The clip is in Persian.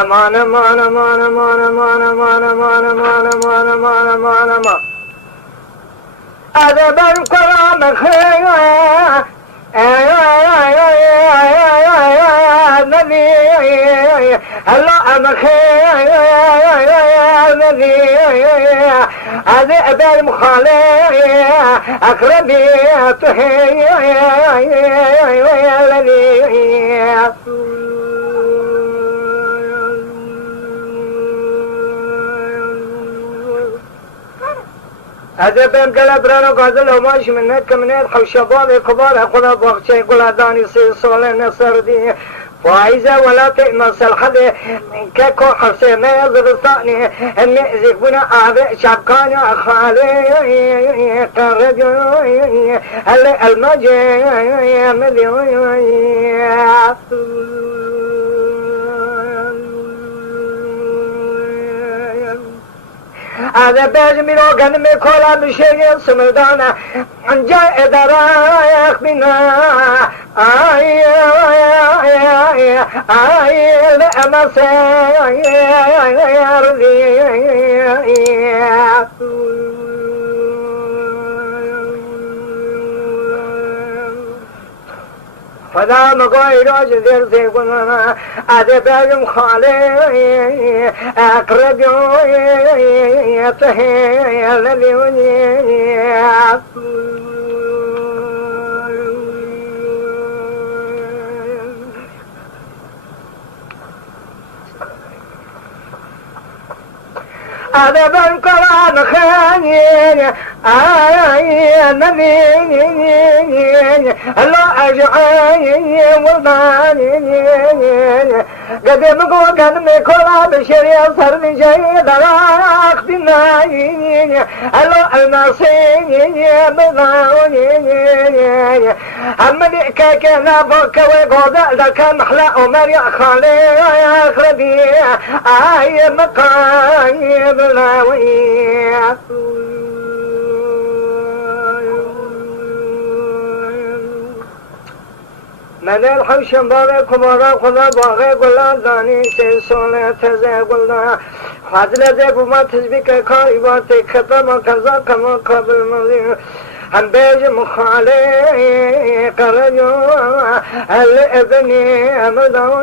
امان امان امان امان امان امان امان امان امان امان امان امان ادب الكرام خير نبي هلا انا خير نبي ادب المخالف اقربي تهي هذا بهم قلب رانا قازل وماش منك كمنات حو شباب كبار أقول بغشي يقول داني سي صولي نصر دي فايزة ولا تئمس الحد كاكو حرسي ما يزرساني اني زيكونا آبئ شبكاني خالي قرد هل المجي مليون هذا باج منو كان مكولا بشيء سمدانا جاء درايخ بنا آي لأما سيرضي فدا مقاي راج ذر سيكون هذا باج مخالي أقرب يتهي الذي هذا بالقرآن خير نبي لا أجعي والباني قدم قوكن مكولا بشري صر بشي دراخ بناي لا الناصي بضاوني أمني كاكنا بوك وقوضا لك محلا عمر يا خالي يا أخربي آي مقاي بلاوي من الحوشن باغي كبارا خدا باغي قلا داني سيسولة تزي قلنا حدل زي بما تزبيك كايباتي ختم كذا كما قبل مضي هم بيج مخالي قرجو هل ابني امدو